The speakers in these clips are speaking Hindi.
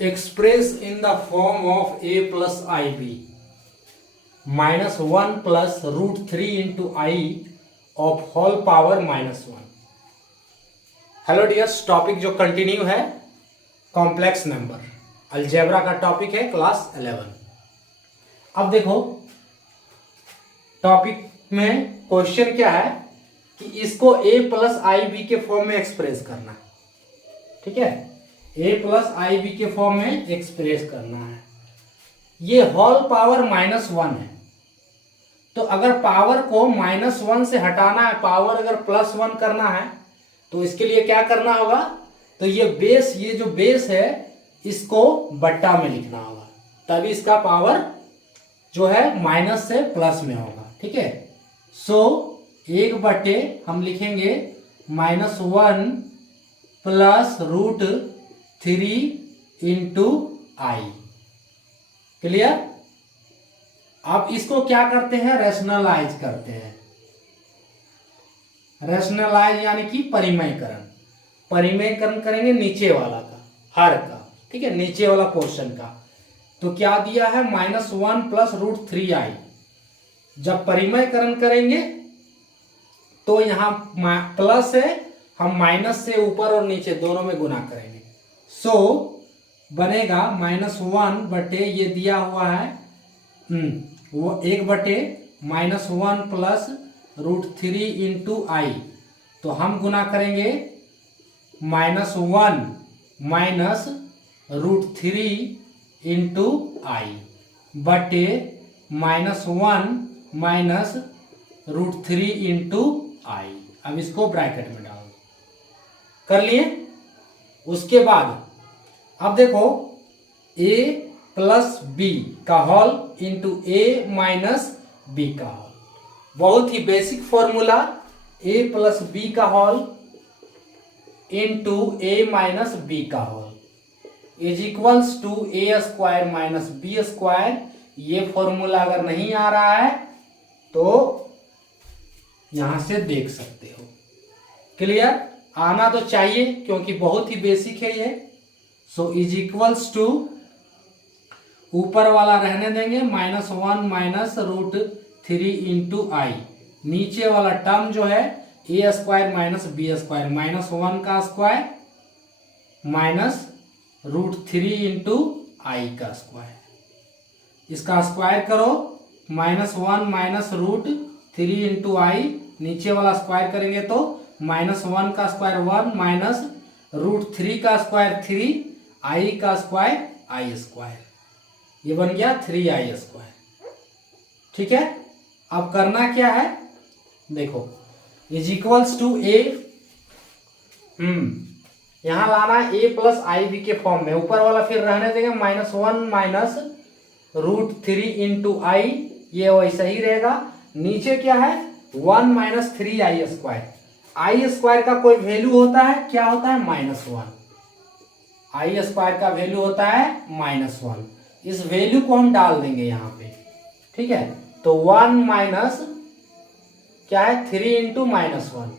expressed in the form of a plus ib minus 1 plus root 3 into I of whole power minus 1। Hello dears, topic जो कंटिन्यू है कॉम्प्लेक्स नंबर अलजेब्रा का टॉपिक है क्लास 11। अब देखो टॉपिक में क्वेश्चन क्या है कि इसको a प्लस आई बी के फॉर्म में एक्सप्रेस करना है। ठीक है, a प्लस आई बी के फॉर्म में एक्सप्रेस करना है। ये होल पावर माइनस 1 है, तो अगर पावर को माइनस 1 से हटाना है, पावर अगर प्लस 1 करना है तो इसके लिए क्या करना होगा, तो ये बेस, ये जो बेस है इसको बट्टा में लिखना होगा, तभी इसका पावर जो है माइनस से प्लस में होगा। ठीक है, सो एक बटे हम लिखेंगे माइनस 1 प्लस रूट 3 इंटू आई। क्लियर। अब इसको क्या करते हैं, रैशनलाइज करते हैं। रैशनलाइज यानी कि परिमयकरण। परिमयकरण करेंगे नीचे वाला का, हर का। ठीक है, नीचे वाला पोर्शन का। तो क्या दिया है, माइनस 1 प्लस रूट 3 आई। जब परिमयकरण करेंगे तो यहां प्लस है, हम माइनस से ऊपर और नीचे दोनों में गुना करेंगे। सो बनेगा माइनस 1 बटे ये दिया हुआ है वो 1 बटे माइनस 1 प्लस रूट 3 इंटू आई। तो हम गुना करेंगे माइनस 1 माइनस रूट 3 इंटू आई बटे माइनस 1 माइनस रूट 3 इंटू आई। अब इसको ब्रैकेट में डाल कर लिए। उसके बाद अब देखो a प्लस बी का whole into a minus B का होल। बहुत ही basic formula, a plus B का whole into a minus B का whole is equals to a square minus B square. ये फॉर्मूला अगर नहीं आ रहा है तो यहां से देख सकते हो। क्लियर, आना तो चाहिए क्योंकि बहुत ही बेसिक है ये। सो इज इक्वल्स टू, ऊपर वाला रहने देंगे minus 1 minus root 3 into i. नीचे वाला टर्म जो है A square minus B square, minus 1 का square minus root 3 into i का स्क्वायर। इसका स्क्वायर करो, minus 1 minus root 3 into i. नीचे वाला स्क्वायर करेंगे तो माइनस 1 का स्क्वायर 1 माइनस रूट 3 का स्क्वायर 3 आई का स्क्वायर आई स्क्वायर। ये बन गया 3i स्क्वायर। ठीक है, अब करना क्या है, देखो इज इक्वल्स टू ए, यहां लाना है a प्लस आई बी के फॉर्म में। ऊपर वाला फिर रहने देंगे माइनस 1 माइनस रूट 3 इंटू आई, ये वैसा ही रहेगा। नीचे क्या है, 1 minus 3i square. I square का कोई वैल्यू होता है, क्या होता है, माइनस 1। आई स्क्वायर का वैल्यू होता है माइनस 1। इस वैल्यू को हम डाल देंगे यहाँ पे। ठीक है, तो 1 माइनस क्या है, 3 into minus 1,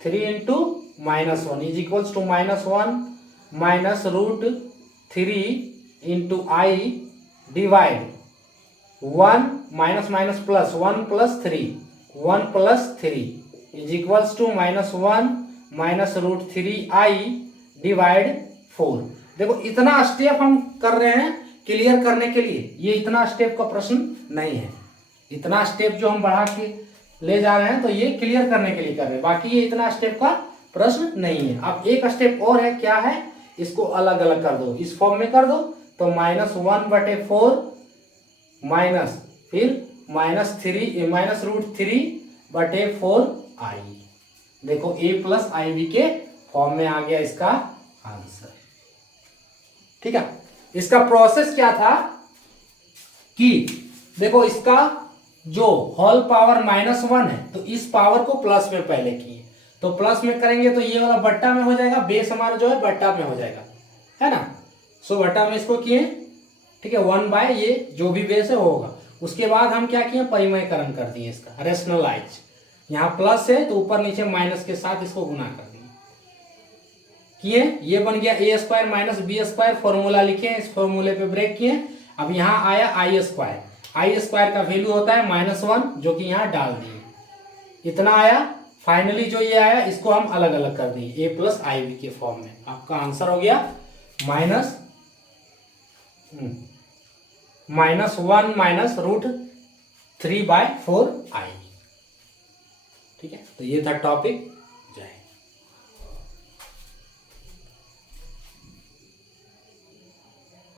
3 into minus 1 is equals to minus 1 minus root 3 into i divide 1 minus minus plus 1 plus 3, 1 plus 3 is equals to minus 1 minus root 3 i divide 4। देखो इतना स्टेप हम कर रहे हैं क्लियर करने के लिए, ये इतना स्टेप का प्रश्न नहीं है। इतना स्टेप जो हम बढ़ा के ले जा रहे हैं तो ये क्लियर करने के लिए कर रहे हैं, बाकी ये इतना स्टेप का प्रश्न नहीं है। अब एक स्टेप और है, क्या है, इसको अलग अलग कर दो, इस फॉर्म में कर दो। तो माइनस 1 बटे 4 माइनस फिर माइनस 3 माइनस रूट 3 बटे 4 आई। देखो a प्लस आई बी के फॉर्म में आ गया इसका आंसर। ठीक है, इसका प्रोसेस क्या था कि देखो इसका जो होल पावर माइनस 1 है तो इस पावर को प्लस में पहले किए, तो प्लस में करेंगे तो ये वाला बट्टा में हो जाएगा, बेस हमारा जो है बट्टा में हो जाएगा, है ना। सो बट्टा में इसको किए। ठीक है, 1 बाय ये जो भी बेस है वो होगा। उसके बाद हम क्या किए, परिमयकरण कर दिए इसका, रैशनलाइज। यहाँ प्लस है तो ऊपर नीचे माइनस के साथ इसको गुना कर दिए। किए, ये बन गया A square minus B square, formula लिखे, इस फॉर्मूले पे ब्रेक किए। अब यहाँ आया आई स्क्वायर, आई स्क्वायर का वैल्यू होता है -1 जो कि यहाँ डाल दिए, इतना आया। फाइनली जो ये आया इसको हम अलग अलग कर दिए a प्लस आई बी के फॉर्म में। आपका आंसर हो गया -1 माइनस √3/4i। ठीक है, तो ये था टॉपिक। जय हिंद।